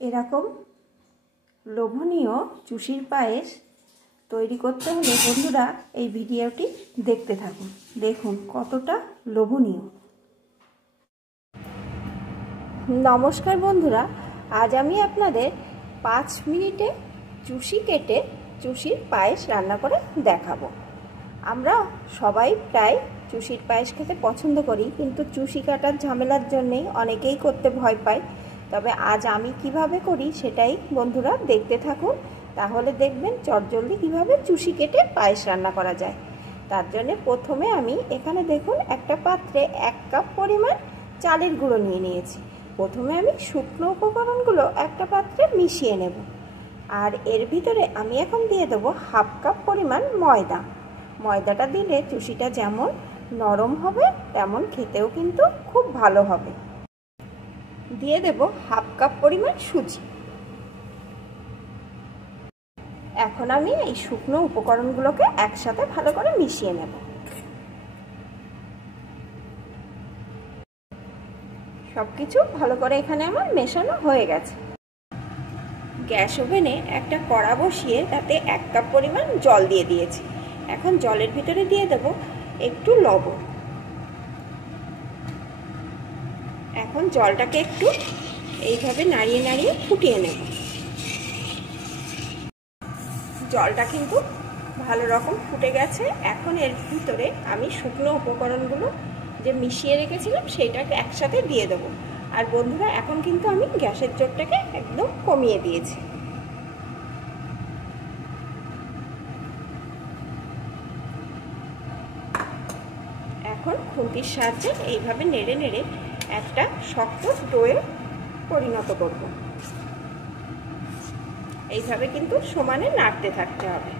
এরকম লোভনীয় চুষির পায়েস তৈরি করতে হলে বন্ধুরা এই ভিডিওটি দেখতে থাকুন। দেখুন কতটা লোভনীয়। নমস্কার বন্ধুরা, আজ আমি আপনাদের 5 মিনিটে চুষি কেটে চুষির পায়েস রান্না করে দেখাবো। আমরা সবাই প্রায় চুষির পায়েস খেতে পছন্দ করি, কিন্তু চুষি কাটার ঝামেলার জন্যেই অনেকেই করতে ভয় পায়। তবে আজ আমি কিভাবে করি সেটাই বন্ধুরা দেখতে থাকুন, তাহলে দেখবেন চটজলদি কিভাবে চুষি কেটে পায়েস রান্না করা যায়। তার জন্য প্রথমে আমি এখানে দেখুন একটা পাত্রে 1 কাপ পরিমাণ চালের গুঁড়ো নিয়ে নিয়েছি। প্রথমে আমি শুকনো উপকরণগুলো একটা পাত্রে মিশিয়ে নেব, আর এর ভিতরে আমি এখন দিয়ে দেবো 1/2 কাপ পরিমাণ ময়দা। ময়দাটা দিলে চুষিটা যেমন নরম হবে তেমন খেতেও কিন্তু খুব ভালো হবে। দিয়ে দেব 1/2 কাপ পরিমাণ সুজি। এখন আমি এই শুকনো উপকরণগুলোকে একসাথে ভালো করে মিশিয়ে নেব। সবকিছু ভালো করে এখানে আমার মেশানো হয়ে গেছে। গ্যাস ওভেনে একটা কড়া বসিয়ে তাতে 1 কাপ পরিমাণ জল দিয়ে দিয়েছি। এখন জলের ভিতরে দিয়ে দেব একটু লবণ। এখন জলটাকে একটু এইভাবে নাড়িয়ে নাড়িয়ে ফুটিয়ে নেব। জলটা কিন্তু ভালো রকম ফুটে গেছে। এখন এর ভিতরে আমি শুকনো উপকরণগুলো যে মিশিয়ে রেখেছিলাম সেইটাকে একসাথে দিয়ে দেবো। আর বন্ধুরা, এখন কিন্তু আমি গ্যাসের জোরটাকে একদম কমিয়ে দিয়েছি। এখন খুন্তির সাহায্যে এইভাবে নেড়ে নেড়ে একটা শক্ত ডোয়ে পরিণত করব। এইভাবে কিন্তু সমানে নাড়তে থাকতে হবে।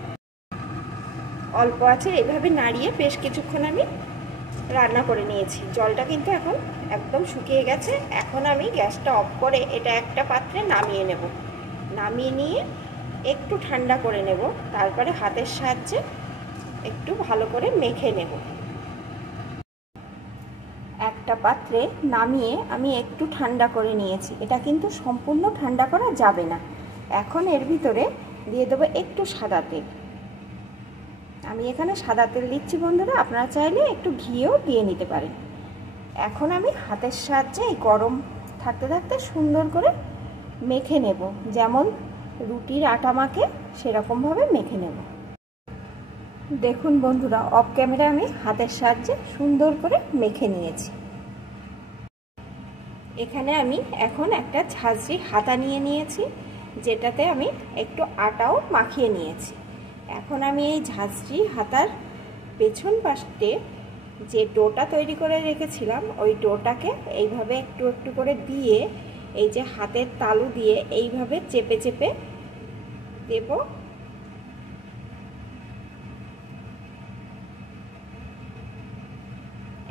অল্প আছে এইভাবে নাড়িয়ে বেশ কিছুক্ষণ আমি রান্না করে নিয়েছি। জলটা কিন্তু এখন একদম শুকিয়ে গেছে। এখন আমি গ্যাসটা অফ করে এটা একটা পাত্রে নামিয়ে নেব। নামিয়ে নিয়ে একটু ঠান্ডা করে নেব, তারপরে হাতের সাহায্যে একটু ভালো করে মেখে নেব। একটা পাত্রে নামিয়ে আমি একটু ঠান্ডা করে নিয়েছি। এটা কিন্তু সম্পূর্ণ ঠান্ডা করা যাবে না। এখন এর ভিতরে দিয়ে দেবো একটু সাদা তেল। আমি এখানে সাদা তেল দিচ্ছি বন্ধুরা, আপনারা চাইলে একটু ঘিও দিয়ে নিতে পারেন। এখন আমি হাতের সাহায্যে এই গরম থাকতে থাকতে সুন্দর করে মেখে নেব, যেমন রুটির আটা মাখে সেরকমভাবে মেখে নেব। দেখুন বন্ধুরা, অফ ক্যামেরা আমি হাতের সাহায্যে সুন্দর করে মেখে নিয়েছি। এখানে আমি এখন একটা ঝাঁঝরি হাতা নিয়ে নিয়েছি, যেটাতে আমি একটু আটাও মাখিয়ে নিয়েছি। এখন আমি এই ঝাঁঝরি হাতার পেছন পাশে যে ডোটা তৈরি করে রেখেছিলাম ওই ডোটাকে এইভাবে একটু একটু করে দিয়ে এই যে হাতের তালু দিয়ে এইভাবে চেপে চেপে দেব।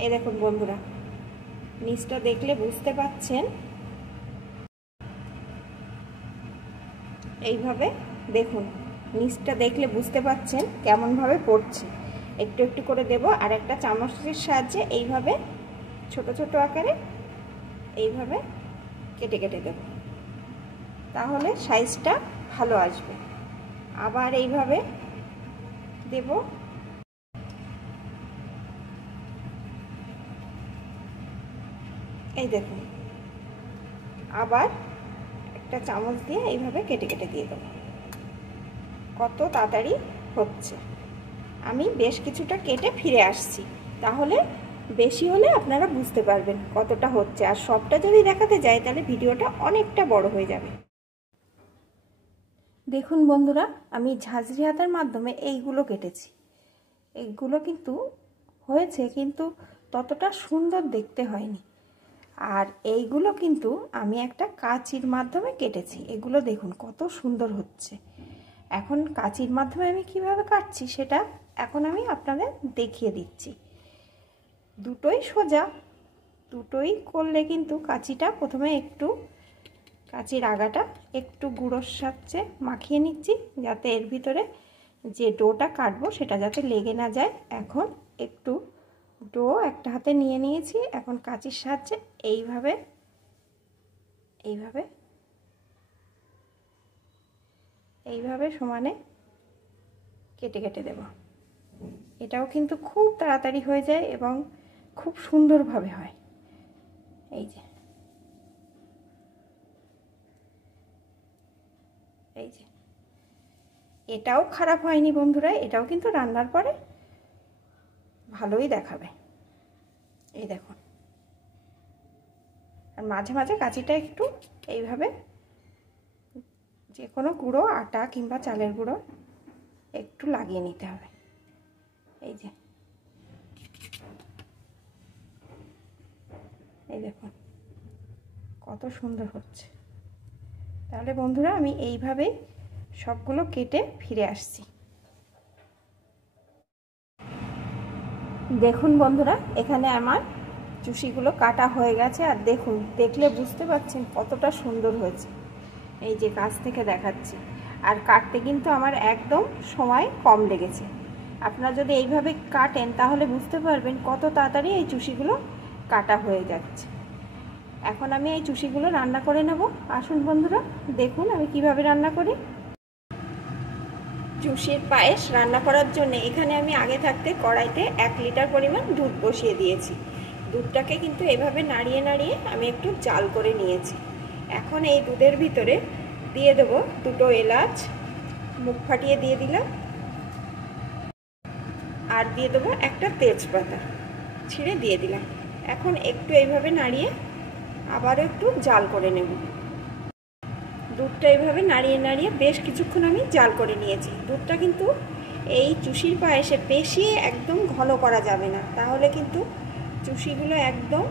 এই দেখুন বন্ধুরা, নিচটা দেখলে বুঝতে পাচ্ছেন। এইভাবে দেখুন, নিচটা দেখলে বুঝতে পাচ্ছেন কেমনভাবে পড়ছে। একটু একটু করে দেব, আর একটা চামচের সাহায্যে এইভাবে ছোট ছোট আকারে এইভাবে কেটে কেটে দেব, তাহলে সাইজটা ভালো আসবে। আবার এইভাবে দেব। এই দেখুন, আবার একটা চামচ দিয়ে এইভাবে কেটে কেটে দিয়ে দেবো। কত তাড়াতাড়ি হচ্ছে। আমি বেশ কিছুটা কেটে ফিরে আসছি, তাহলে বেশি হলে আপনারা বুঝতে পারবেন কতটা হচ্ছে। আর সবটা যদি দেখাতে যাই তাহলে ভিডিওটা অনেকটা বড় হয়ে যাবে। দেখুন বন্ধুরা, আমি ঝাঁঝরি হাতার মাধ্যমে এইগুলো কেটেছি। এইগুলো কিন্তু হয়েছে, কিন্তু ততটা সুন্দর দেখতে হয়নি। আর এইগুলো কিন্তু আমি একটা কাঁচির মাধ্যমে কেটেছি। এগুলো দেখুন কত সুন্দর হচ্ছে। এখন কাঁচির মাধ্যমে আমি কিভাবে কাটছি সেটা এখন আমি আপনাদের দেখিয়ে দিচ্ছি। দুটোই সোজা, দুটোই করলে কিন্তু কাঁচিটা প্রথমে একটু কাঁচির আগাটা একটু গুঁড়োর সাথে মাখিয়ে নিচ্ছি, যাতে এর ভিতরে যে ডোটা কাটবো সেটা যাতে লেগে না যায়। এখন একটু ডো একটা হাতে নিয়ে নিয়েছি। এখন কাঁচির সাহায্যে এইভাবে এইভাবে এইভাবে সমানে কেটে কেটে দেব। এটাও কিন্তু খুব তাড়াতাড়ি হয়ে যায় এবং খুব সুন্দরভাবে হয়। এই যে এটাও খারাপ হয়নি বন্ধুরা, এটাও কিন্তু রান্নার পরে ভালোই দেখাবে। এই দেখুন, আর মাঝে মাঝে কাঁচিটা একটু এইভাবে যে কোনো গুঁড়ো আটা কিংবা চালের গুঁড়ো একটু লাগিয়ে নিতে হবে। এই যে এই দেখুন কত সুন্দর হচ্ছে। তাহলে বন্ধুরা আমি এইভাবেই সবগুলো কেটে ফিরে আসছি। দেখুন বন্ধুরা, এখানে আমার চুষিগুলো কাটা হয়ে গেছে, আর দেখুন, দেখলে বুঝতে পারছেন কতটা সুন্দর হয়েছে। এই যে কাছ থেকে দেখাচ্ছি, আর কাটতে কিন্তু আমার একদম সময় কম লেগেছে। আপনারা যদি এইভাবে কাটেন তাহলে বুঝতে পারবেন কত তাড়াতাড়ি এই চুষিগুলো কাটা হয়ে যাচ্ছে। এখন আমি এই চুষিগুলো রান্না করে নেব। আসুন বন্ধুরা, দেখুন আমি কিভাবে রান্না করি। চুষির পায়েস রান্না করার জন্য এখানে আমি আগে থাকতে কড়াইতে 1 লিটার পরিমাণ দুধ বসিয়ে দিয়েছি। দুধটাকে কিন্তু এভাবে নাড়িয়ে নাড়িয়ে আমি একটু জাল করে নিয়েছি। এখন এই দুধের ভিতরে দিয়ে দেব 2টো এলাচ, মুখ ফাটিয়ে দিয়ে দিলাম, আর দিয়ে দেবো একটা তেজপাতা ছিঁড়ে দিয়ে দিলাম। এখন একটু এইভাবে নাড়িয়ে আবারও একটু জাল করে নেব। দুধটা এইভাবে নাড়িয়ে নাড়িয়ে বেশ কিছুক্ষণ আমি জাল করে নিয়েছি। দুধটা কিন্তু এই চুষির পায়েসে বেশি একদম ঘন করা যাবে না, তাহলে কিন্তু চুষিগুলো একদম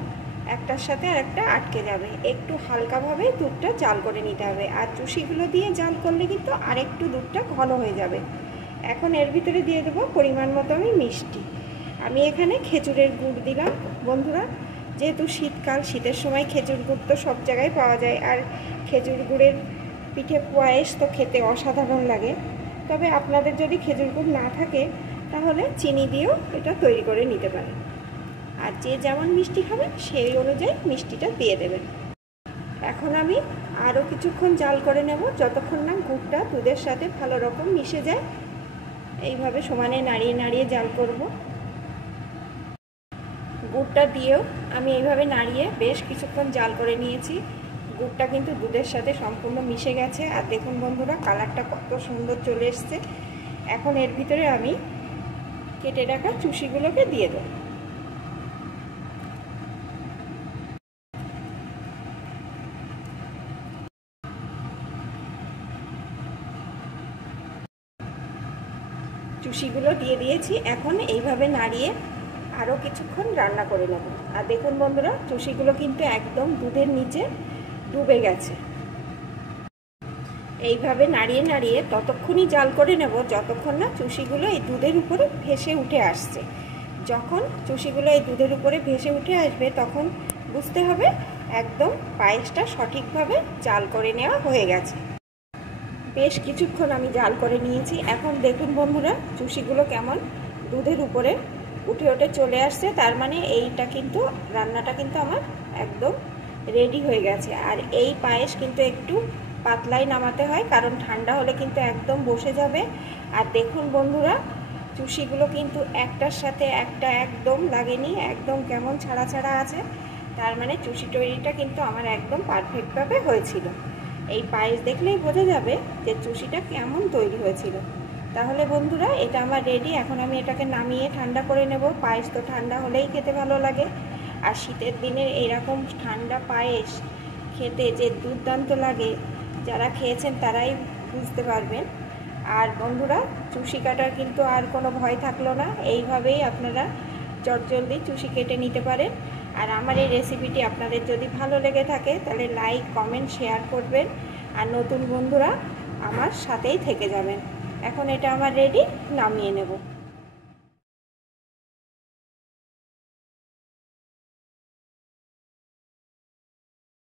একটার সাথে আরেকটা আটকে যাবে। একটু হালকাভাবে দুধটা জাল করে নিতে হবে, আর চুষিগুলো দিয়ে জাল করলে কিন্তু আরেকটু দুধটা ঘন হয়ে যাবে। এখন এর ভিতরে দিয়ে দেবো পরিমাণ মতো আমি মিষ্টি। আমি এখানে খেজুরের গুড় দিলাম বন্ধুরা, যেহেতু শীতকাল, শীতের সময় খেজুর গুড় তো সব জায়গায় পাওয়া যায়, আর খেজুর গুড়ের পিঠে পায়েস তো খেতে অসাধারণ লাগে। তবে আপনাদের যদি খেজুর গুড় না থাকে তাহলে চিনি দিয়েও এটা তৈরি করে নিতে পারেন, আর যে যেমন মিষ্টি খাবেন সেই অনুযায়ী মিষ্টিটা দিয়ে দেবেন। এখন আমি আরও কিছুক্ষণ জাল করে নেব, যতক্ষণ না গুড়টা দুধের সাথে ভালো রকম মিশে যায়। এইভাবে সমানে নাড়িয়ে নাড়িয়ে জাল করব। গুড়টা দিয়েও আমি এইভাবে নাড়িয়ে বেশ কিছুক্ষণ জাল করে নিয়েছি। গুড়টা কিন্তু দুধের সাথে সম্পূর্ণ মিশে গেছে, আর দেখুন বন্ধুরা কালারটা কত সুন্দর চলে এসছে। এখন এর ভিতরে আমি কেটে রাখা চুষিগুলোকে দিয়ে দেব। চুষিগুলো দিয়ে দিয়েছি। এখন এইভাবে নাড়িয়ে আরও কিছুক্ষণ রান্না করে নেব। আর দেখুন বন্ধুরা, চুষিগুলো কিন্তু একদম দুধের নিচে ডুবে গেছে। এইভাবে নাড়িয়ে নাড়িয়ে ততক্ষণই জাল করে নেব যতক্ষণ না চুষিগুলো এই দুধের উপরে ভেসে উঠে আসছে। যখন চুষিগুলো এই দুধের উপরে ভেসে উঠে আসবে তখন বুঝতে হবে একদম পায়েসটা সঠিকভাবে জাল করে নেওয়া হয়ে গেছে। বেশ কিছুক্ষণ আমি জাল করে নিয়েছি। এখন দেখুন বন্ধুরা চুষিগুলো কেমন দুধের উপরে উঠে উঠে চলে আসছে, তার মানে এইটা কিন্তু রান্নাটা কিন্তু আমার একদম রেডি হয়ে গেছে। আর এই পায়েস কিন্তু একটু পাতলাই নামাতে হয়, কারণ ঠান্ডা হলে কিন্তু একদম বসে যাবে। আর দেখুন বন্ধুরা চুষিগুলো কিন্তু একটার সাথে একটা একদম লাগেনি, একদম কেমন ছাড়া ছাড়া আছে, তার মানে চুষি তৈরিটা কিন্তু আমার একদম পারফেক্টভাবে হয়েছিল। এই পায়েস দেখলেই বোঝা যাবে যে চুষিটা কেমন তৈরি হয়েছিল। তাহলে বন্ধুরা এটা আমার রেডি। এখন আমি এটাকে নামিয়ে ঠান্ডা করে নেব। পায়েস তো ঠান্ডা হলেই খেতে ভালো লাগে, আর শীতের দিনের এইরকম ঠান্ডা পায়েস খেতে যে দুর্দান্ত লাগে, যারা খেয়েছেন তারাই বুঝতে পারবেন। আর বন্ধুরা চুষি কাটার কিন্তু আর কোনো ভয় থাকলো না, এইভাবেই আপনারা চটজলদি চুষি কেটে নিতে পারেন। আর আমার এই রেসিপিটি আপনাদের যদি ভালো লেগে থাকে তাহলে লাইক, কমেন্ট, শেয়ার করবেন, আর নতুন বন্ধুরা আমার সাথেই থেকে যাবেন। এখন এটা আমার রেডি, নামিয়ে নেব।